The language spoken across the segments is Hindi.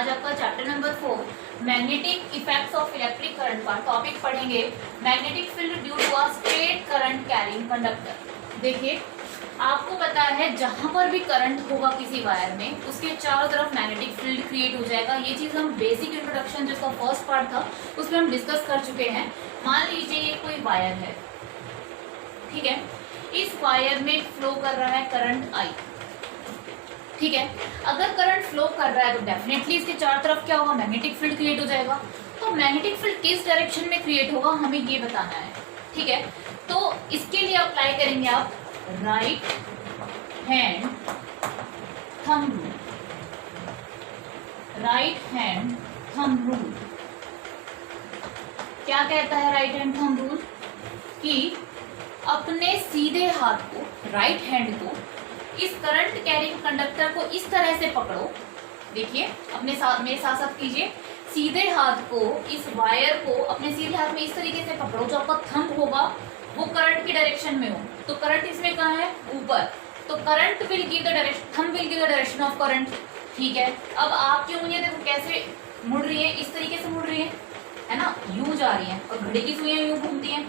आज आपका chapter number 4 magnetic effects of electric current का टॉपिक पढ़ेंगे। Magnetic field due to a straight current carrying conductor. देखिए, आपको पता है जहां पर भी करंट होगा किसी वायर में, उसके चारों तरफ मैग्नेटिक फील्ड क्रिएट हो जाएगा। ये चीज हम बेसिक इंट्रोडक्शन जिसका फर्स्ट पार्ट था उसमें हम डिस्कस कर चुके हैं। मान लीजिए ये कोई वायर है, ठीक है, इस वायर में फ्लो कर रहा है करंट आई, ठीक है। अगर करंट फ्लो कर रहा है तो डेफिनेटली इसके चारों तरफ क्या होगा, मैग्नेटिक फील्ड क्रिएट हो जाएगा। तो मैग्नेटिक फील्ड किस डायरेक्शन में क्रिएट होगा हमें ये बताना है, ठीक है। तो इसके लिए अप्लाई करेंगे आप right hand thumb rule. Right hand thumb rule क्या कहता है? राइट हैंड थंब रूल कि अपने सीधे हाथ को, राइट हैंड को, इस करंट कैरिंग कंडक्टर को इस तरह से पकड़ो। देखिए, अपने साथ मेरे साथ साथ कीजिए। सीधे हाथ को, इस वायर को अपने सीधे हाथ में इस तरीके से पकड़ो, जो आपका थंब होगा वो करंट की डायरेक्शन में हो। तो करंट इसमें कहाँ है? ऊपर। तो current will give the direction, thumb will give the direction of current, ठीक है। अब आपकी उंगलियां देखो कैसे मुड़ रही है, इस तरीके से मुड़ रही है ना, यूं जा रही है, और घड़ी की सुइयां यूं घूमती हैं,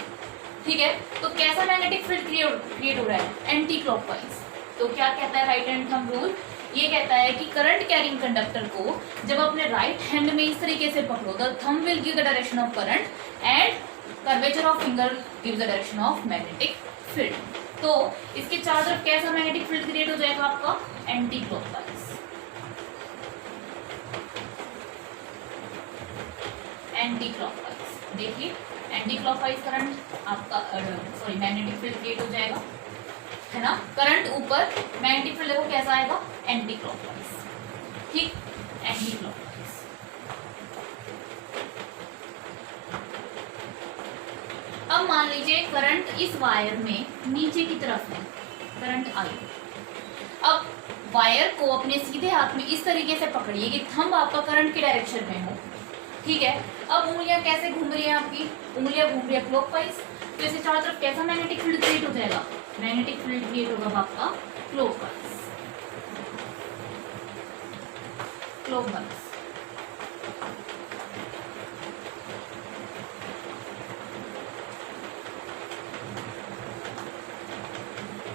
ठीक है। तो कैसा मैग्नेटिक फील्ड क्रिएट हो रहा है? Anti clockwise. तो क्या कहता है राइट हैंड थंब रूल? ये कहता है कि करंट कैरिंग कंडक्टर को जब अपने राइट हैंड में इस तरीके से पकड़ो, the thumb will give the direction of current and curvature of finger gives the direction of magnetic field. तो इसके चारों तरफ कैसा मैग्नेटिक फील्ड क्रिएट हो जाएगा आपका? Anti clockwise. Anti clockwise. देखिए, एंटी क्लॉकवाइज करंट आपका मैग्नेटिक फील्ड क्रिएट हो जाएगा, है ना। करंट ऊपर, मैग्नेटिक फील्ड देखो कैसा आएगा? एंटी क्लॉकवाइज, ठीक, एंटी क्लॉकवाइज। अब मान लीजिए करंट इस वायर में नीचे की तरफ है, करंट आई। अब वायर को अपने सीधे हाथ में इस तरीके से पकड़िए कि थंब आपका करंट की डायरेक्शन में हो, ठीक है। अब उंगलियां कैसे घूम रही है आपकी? उंगलियां घूम रही है क्लॉकवाइज। तो इसे चारों तरफ कैसा मैग्नेटिक फील्ड क्रिएट हो जाएगा? मैग्नेटिक फील्ड क्रिएट होगा आपका क्लॉकवाइज। क्लॉकवाइज।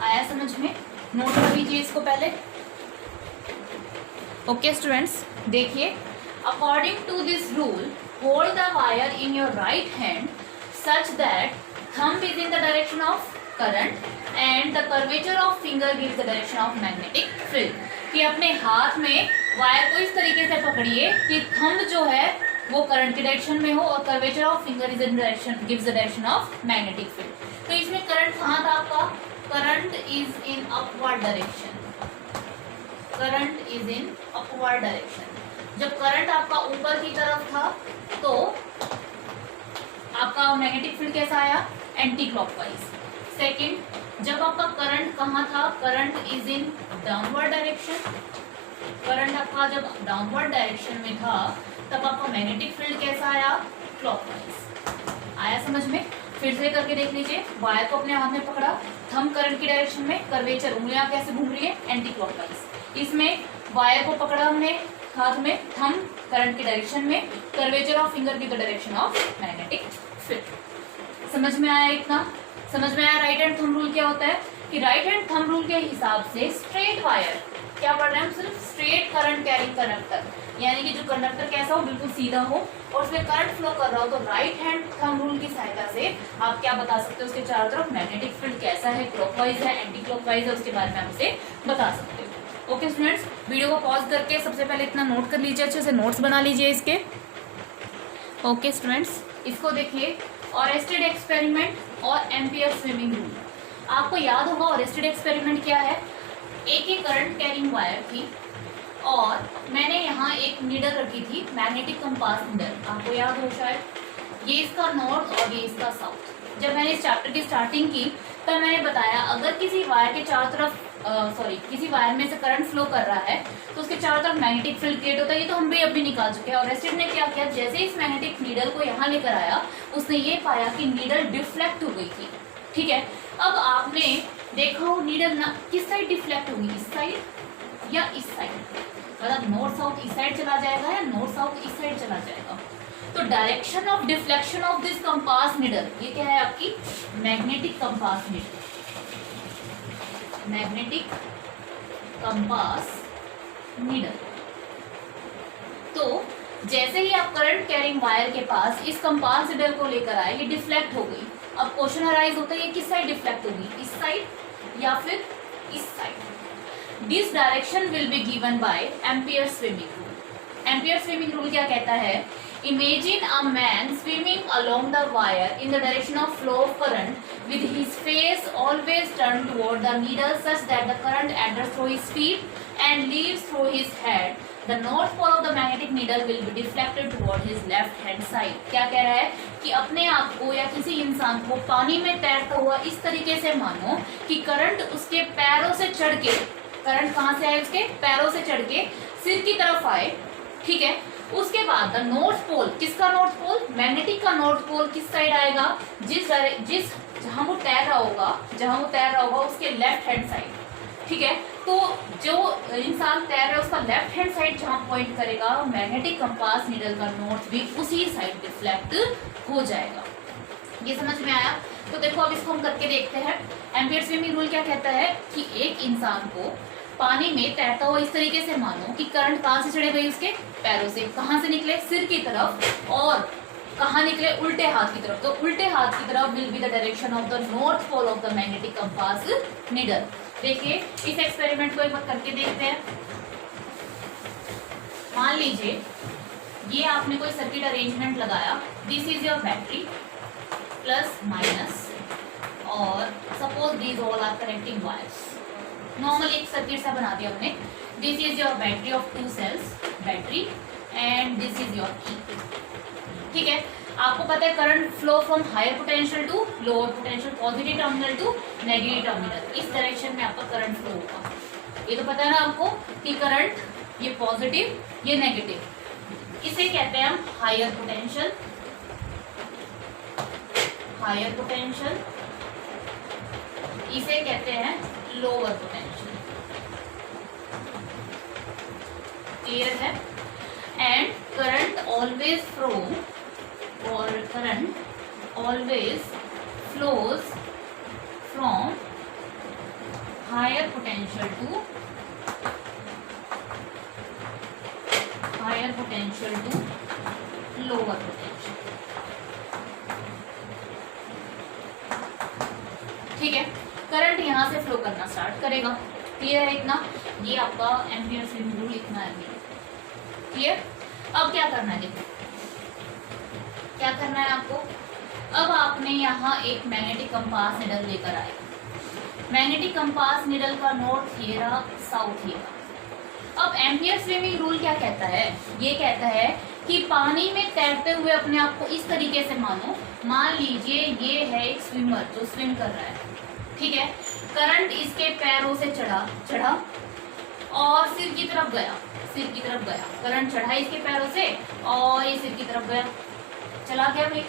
आया समझ में? नोट कर लीजिए इसको पहले। ओके स्टूडेंट्स, देखिए, according to this rule hold the wire in your right hand such that thumb is in the direction of current and the curvature of finger gives the direction of magnetic field. कि अपने हाथ में वायर को इस तरीके से पकड़िए कि थंब जो है वो करंट की डायरेक्शन में हो और curvature of finger is in direction gives the direction of magnetic field. तो इसमें करंट कहाँ था आपका? Current is in upward direction. Current is in upward direction. जब करंट आपका ऊपर की तरफ था तो आपका मैग्नेटिक फील्ड कैसा आया? Anti clockwise. सेकंड, जब आपका करंट कहाँ था? Current is in downward direction. Current आपका जब डाउनवर्ड डायरेक्शन में था तब आपका मैग्नेटिक फील्ड कैसा आया? क्लॉकवाइज। आया समझ में? फिर से करके देख लीजिए। वायर को अपने हाथ में पकड़ा, थंब करंट की डायरेक्शन में, कर्वेचर, उंगलियां कैसे घूम रही है? Anti clockwise. इसमें वायर को पकड़ा हमने हाथ में, थंब करंट की डायरेक्शन में, कर्वेचर ऑफ फिंगर की डायरेक्शन ऑफ मैग्नेटिक फील्ड। समझ में आया इतना? समझ में आया राइट हैंड थंब रूल क्या होता है? कि राइट हैंड थंब रूल के हिसाब से स्ट्रेट वायर, क्या पढ़ रहे हैं हम? सिर्फ स्ट्रेट करंट कैरिंग कंडक्टर, यानी कि जो कंडक्टर कैसा हो, बिल्कुल सीधा हो और उसमें करंट फ्लो कर रहा हो, तो राइट हैंड थंब रूल की सहायता से आप क्या बता सकते हो? उसके चारों तरफ मैग्नेटिक फील्ड कैसा है, क्लॉकवाइज है, एंटी क्लॉकवाइज है, उसके बारे में आप उसे बता सकते हो। ओके स्टूडेंट्स, वीडियो को पॉज करके सबसे पहले इतना नोट कर लीजिए, अच्छे से नोट्स बना लीजिए इसके। ओके स्टूडेंट्स, इसको देखिए, ऑरेस्टेड एक्सपेरिमेंट और एम्पियर स्विमिंग रूल। आपको याद होगा ऑरेस्टेड एक्सपेरिमेंट क्या है? एक करंट कैरिंग वायर थी और मैंने यहाँ एक नीडल रखी थी, मैग्नेटिक कंपास नीडल, आपको याद हो शायद। ये इसका नॉर्थ और ये इसका साउथ। जब मैंने इस चैप्टर की स्टार्टिंग की तब मैंने बताया अगर किसी वायर के चारों तरफ किसी वायर में से करंट फ्लो कर रहा है तो उसके चारों तरफ मैग्नेटिक फील्ड क्रिएट होता है। ये तो हम भी अभी निकाल चुके हैं। और ऑरेस्टेड ने क्या किया, जैसे इस मैग्नेटिक नीडल को यहाँ लेकर आया उसने ये पाया कि नीडल डिफ्लेक्ट हो गई थी, ठीक है। अब आपने देखा हो नीडल ना किस साइड डिफ्लेक्ट होगी, इस साइड या इस साइड? मतलब नॉर्थ साउथ ईस्ट साइड चला जाएगा या नॉर्थ साउथ ईस्ट साइड चला जाएगा। तो direction of deflection of this compass needle, ये क्या है आपकी magnetic compass needle, magnetic compass needle. तो जैसे ही आप करंट कैरिंग वायर के पास इस कंपास नीडल को लेकर आए, ये डिफ्लेक्ट हो गई। अब क्वेश्चन अराइज होता है ये किस साइड डिफ्लेक्ट होगी, इस साइड या फिर इस side. This direction will be given by ampere swimming rule. Ampere swimming rule क्या कहता है, imagine a man swimming along the wire in the direction of flow of current with his face always turn toward the needle such that the current enters through his feet and leaves through his head. The north pole of the magnetic needle will be deflected toward his left hand side। क्या कह रहा है कि अपने आप को या किसी इंसान को पानी में तैरता हुआ इस तरीके से मानो कि करंट उसके पैरों से चढ़ के, करंट कहाँ से आए, उसके पैरों से चढ़ के सिर की तरफ आए, ठीक है। उसके बाद द नॉर्थ पोल, किसका नॉर्थ पोल, मैग्नेटिक का नॉर्थ पोल किस साइड आएगा, जिस जहां वो तैर रहा होगा उसके लेफ्ट हैंड साइड, ठीक है। तो जो इंसान तैर रहा है उसका लेफ्ट हैंड साइड जहां पॉइंट करेगा, मैग्नेटिक कंपास नीडल का नॉर्थ भी उसी साइड रिफ्लेक्ट हो जाएगा। ये समझ में आया। तो देखो अब इसको हम करके देखते हैं। एम्पियर स्विमिंग रूल क्या कहता है कि एक इंसान को पानी में तैरता हुआ इस तरीके से मानो कि करंट कहाँ से चढ़े गई, उसके पैरों से, कहाँ से निकले, सिर की तरफ, और कहाँ निकले, उल्टे हाथ की तरफ। तो उल्टे हाथ की तरफ will be the direction of the north pole of the magnetic compass needle. देखिए इस एक्सपेरिमेंट को एक बार करके देखते हैं। मान लीजिए ये आपने कोई सर्किट अरेंजमेंट लगाया, this is your battery plus minus, और suppose these all are connecting wires. Normal एक सर्किट सा बना दिया हमने। This is your battery of 2 cells, battery, and this is your key, ठीक है। आपको पता है current flow from higher potential to lower potential, positive terminal to negative terminal, इस डायरेक्शन में आपका करंट फ्लो होगा। ये तो पता है ना आपको कि करंट ये पॉजिटिव ये नेगेटिव, इसे कहते हैं हम हायर पोटेंशियल, हायर पोटेंशियल, इसे कहते हैं लोअर पोटेंशियल, क्लियर है। And current always flow, or current always flows from higher potential to lower potential, ठीक है। करंट यहाँ से फ्लो करना स्टार्ट करेगा, क्लियर है इतना। ये आपका एम्पियर स्विमिंग रूल इतना है, क्लियर। अब क्या करना है, देखो क्या करना है आपको। अब आपने यहाँ एक मैग्नेटिक कंपास निडल लेकर आए। मैग्नेटिक कंपास निडल का नॉर्थ ये रहा, साउथ ये रहा। अब एम्पियर स्विमिंग रूल क्या कहता है, ये कहता है कि पानी में तैरते हुए अपने आप को इस तरीके से मानो, मान लीजिए ये है एक स्विमर जो स्विम कर रहा है, ठीक है। करंट इसके पैरों से चढ़ा और सिर की तरफ गया, करंट चढ़ा इसके पैरों से और ये सिर की तरफ गया, चला गया भाई,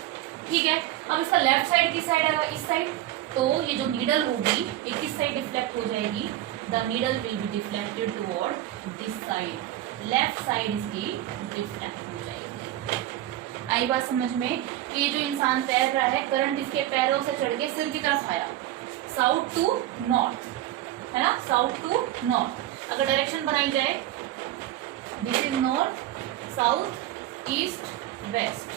ठीक है। अब इसका लेफ्ट साइड किस साइड आएगा, इस साइड। तो ये जो नीडल होगी ये किस साइड डिफ्लेक्ट हो जाएगी, the needle will be deflected toward this side, left side इसकी डिफ्लेक्ट हो जाएगी। आई बात समझ में। ये जो इंसान तैर रहा है, करंट इसके पैरों से चढ़ के सिर की तरफ आया, साउथ टू नॉर्थ, है ना, साउथ टू नॉर्थ। अगर डायरेक्शन बनाई जाए, this is north, south, east, west.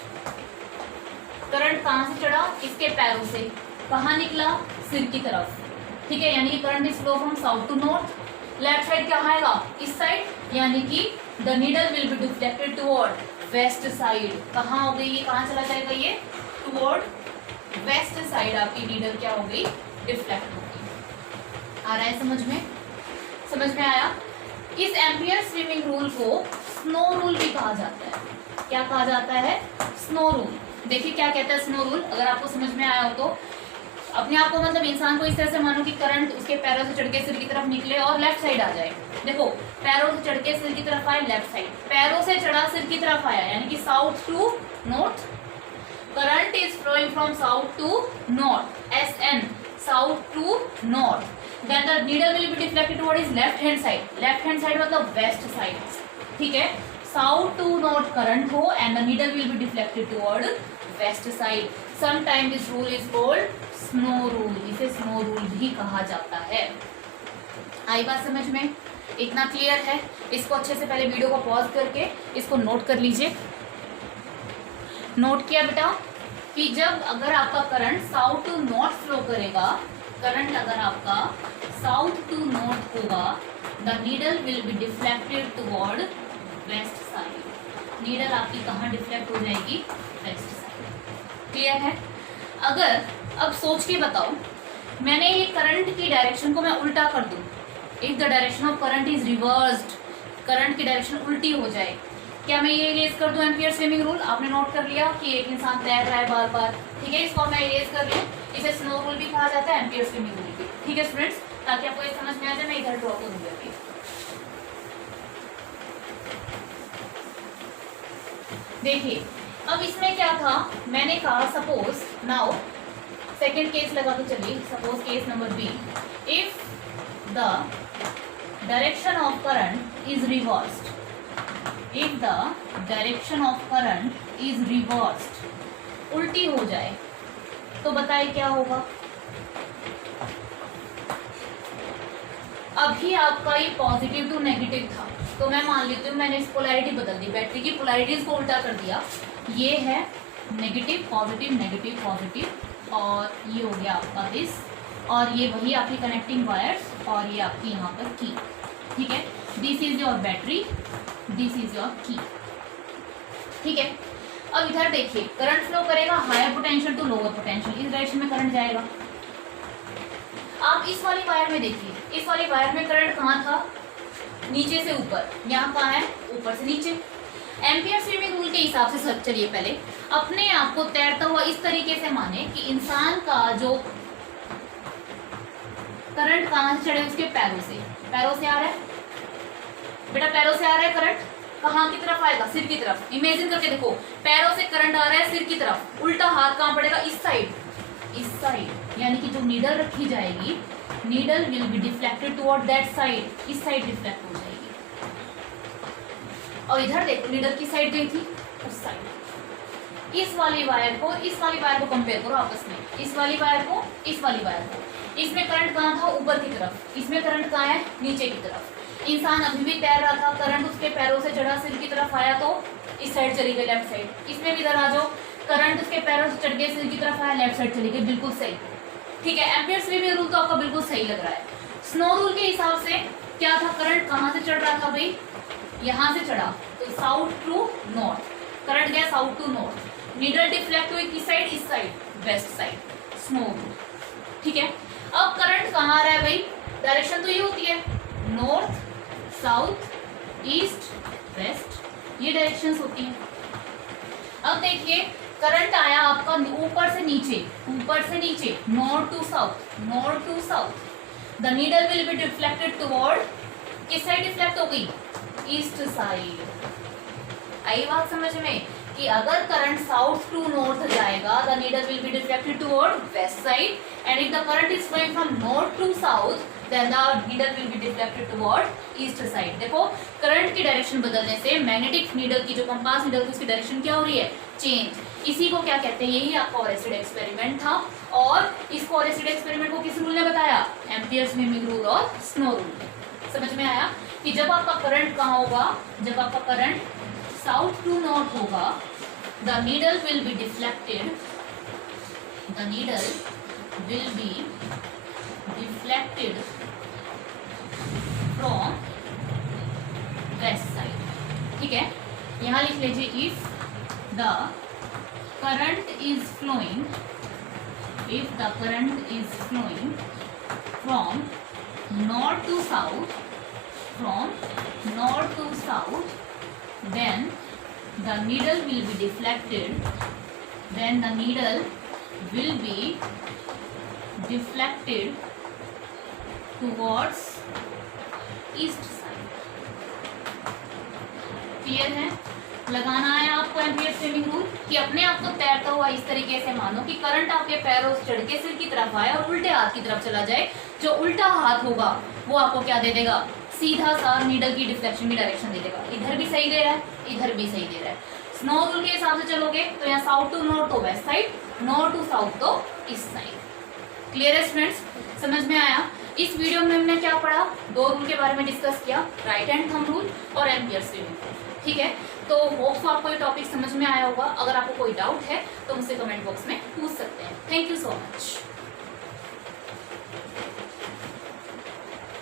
Current कहाँ से चढ़ा, इसके पैरों से, कहाँ निकला, सिर की तरफ, ठीक है। यानी कि current is flow from south to north. Left side क्या आएगा, इस साइड, यानी कि the needle will be deflected toward west side. कहाँ हो गई ये, कहाँ चला जाएगा ये, टुवर्ड वेस्ट साइड आपकी नीडल क्या हो गई, डिफ्लेक्ट हो गई। आ रहा है समझ में, समझ में आया। इस एम्पियर स्विमिंग रूल को स्नो रूल भी कहा जाता है। क्या कहा जाता है, स्नो रूल। देखिए क्या कहता है स्नो रूल, अगर आपको समझ में आया हो तो। अपने आप को मतलब इंसान को इस तरह से मानो कि करंट उसके पैरों से चढ़ के सिर की तरफ निकले और लेफ्ट साइड आ जाए। देखो पैरों से चढ़ के सिर की तरफ आए, लेफ्ट साइड, पैरों से चढ़ा सिर की तरफ आया, यानी कि south to north. Current is flowing from south to north, SN, south to north. Then the needle will be deflected toward is left hand side, left hand side मतलब वेस्ट साइड, ठीक है। साउथ टू नॉर्थ करंट हो and the needle will be deflected toward west side, sometime this rule is called snow rule, इसे स्नो रूल भी कहा जाता है। आई बात समझ में? इतना क्लियर है? इसको अच्छे से पहले वीडियो को पॉज करके इसको नोट कर लीजिए। नोट किया बेटा कि जब अगर आपका current south to north flow करेगा, करंट अगर आपका साउथ टू नॉर्थ होगा, the needle will be deflected toward west side, needle आपकी कहाँ डिफ्लेक्ट हो जाएगी? West side. क्लियर है? अगर अब सोच के बताओ, मैंने ये करंट की डायरेक्शन को मैं उल्टा कर दूं, if the direction of current is reversed, current की डायरेक्शन उल्टी हो जाए, क्या मैं ये इरेज कर दूं एम्पियर स्विमिंग रूल? आपने नोट कर लिया कि एक इंसान तैर रहा है बार बार, ठीक है, इसको मैं इरेज कर लूं, इसे स्नो रूल भी कहा जाता है, एम्पियर स्विमिंग रूल भी, ठीक है स्टूडेंट्स, ताकि आपको ये समझ में आ जाए। मैं इधर ड्रॉ करूंगी। देखिए अब इसमें क्या था, मैंने कहा सपोज नाउ सेकेंड केस लगा के चलिए, suppose case number b, if the direction of current is reversed, if the direction of current is reversed, उल्टी हो जाए तो बताइए क्या होगा? अभी आपका ये पॉजिटिव टू नेगेटिव था, तो मैं मान लेती हूँ मैंने इस पोलैरिटी बदल दी, बैटरी की पोलैरिटीज को उल्टा कर दिया, ये है नेगेटिव पॉजिटिव नेगेटिव पॉजिटिव, और ये हो गया आपका दिस, और ये वही आपकी कनेक्टिंग वायर्स, और ये आपकी यहाँ पर की, ठीक है। This is your battery, this is your key, ठीक है। अब इधर देखिए करंट फ्लो करेगा higher potential to lower potential, इस डायरेक्शन में करंट जाएगा। आप इस वाली वायर में देखिए, इस वाली वायर में करंट कहाँ था? नीचे से ऊपर, यहाँ कहाँ है? ऊपर से नीचे। एम्पियर स्विमिंग रूल के हिसाब से चलिए पहले अपने आप को तैरता हुआ इस तरीके से माने कि इंसान का जो करंट कहाँ से चढ़े? उसके पैरों से, पैरों से आ रहा है बेटा, पैरों से आ रहा है करंट, कहाँ की तरफ आएगा? सिर की तरफ। इमेजिन करके देखो, पैरों से करंट आ रहा है सिर की तरफ, उल्टा हाथ कहाँ पड़ेगा? इस साइड, इस साइड, यानी कि जो नीडल रखी जाएगी, needle will be deflected toward that side, इस साइड डिफ्लेक्ट हो जाएगी। और इधर देखो नीडल की साइड गई थी, उस साइड। इस वाली वायर को कंपेयर करो आपस में, इस वाली वायर को, इस वाली वायर को। इसमें करंट कहाँ था? ऊपर की तरफ। इसमें करंट कहाँ है? नीचे की तरफ। इंसान अभी भी तैर रहा था, करंट उसके पैरों से चढ़ा, सिर की तरफ आया तो इस साइड चली गई, लेफ्ट साइड। इसमें भी इधर आ जाओ, करंट उसके पैरों से चढ़ गए, सिर की तरफ आया, लेफ्ट साइड चली गई, बिल्कुल सही, ठीक है। एम्पियर स्विमिंग रूल तो आपका बिल्कुल सही लग रहा है। स्नो रूल के हिसाब से क्या था? करंट कहाँ से चढ़ रहा था भाई? यहाँ से चढ़ा, तो साउथ टू नॉर्थ, करंट गया south to north, needle deflect हुई किस साइड? इस side, west side, snow rule, ठीक है। अब करंट कहाँ आ रहा है भाई? डायरेक्शन तो ये होती है, नॉर्थ साउथ ईस्ट वेस्ट, ये डायरेक्शंस होती हैं। अब देखिए करंट आया आपका ऊपर से नीचे, ऊपर से नीचे, north to south, north to south. The needle will be deflected toward, किस साइड डिफ्लेक्ट हो गई? East side. आई बात समझ में कि अगर करंट साउथ टू नॉर्थ जाएगा, the needle will be deflected toward west side, and if the current is flowing from north to south, then the needle will be deflected toward east side। देखो करंट की डायरेक्शन बदलने से मैग्नेटिक नीडल की, जो कंपास नीडल की, उसकी डायरेक्शन क्या हो रही है? चेंज। इसी को क्या कहते हैं? यही आपका ऑरेसिड एक्सपेरिमेंट था, और इसको ऑरेसिड एक्सपेरिमेंट को किस रूल ने बताया? एम्पियर स्विमिंग रूल और स्नो रूल। समझ में आया कि जब आपका करंट कहाँ होगा? जब आपका करंट साउथ टू नॉर्थ होगा, the needle will be deflected, the needle will be deflected from west side, ठीक है। यहाँ लिख लीजिए, if the current is flowing, if the current is flowing from north to south, from north to south, then the needle will be deflected, then the needle will be deflected towards east side. Clear है? लगाना है आपको एम्पियर स्विमिंग रूल कि अपने आप को तैरता हुआ इस तरीके से मानो कि करंट आपके पैरों से चढ़ के सिर की तरफ आए और उल्टे हाथ की तरफ चला जाए, जो उल्टा हाथ होगा वो आपको क्या दे देगा, सीधा सा नीडल की डिफ्लेक्शन की डायरेक्शन दे देगा। इधर भी सही दे रहा है, इधर भी सही दे रहा है। स्नो रूल के हिसाब से चलोगे तो यहाँ साउथ टू नॉर्थ तो west side, north to south तो ईस्ट साइड। क्लियर है स्टूडेंट्स, समझ में आया? इस वीडियो में हमने क्या पढ़ा, दो रूल के बारे में डिस्कस किया, राइट हैंड थंब रूल और एम्पियर्स रूल। ठीक है, तो होप्स आपको ये टॉपिक समझ में आया होगा। अगर आपको कोई डाउट है तो मुझसे कमेंट बॉक्स में पूछ सकते हैं। Thank you so much.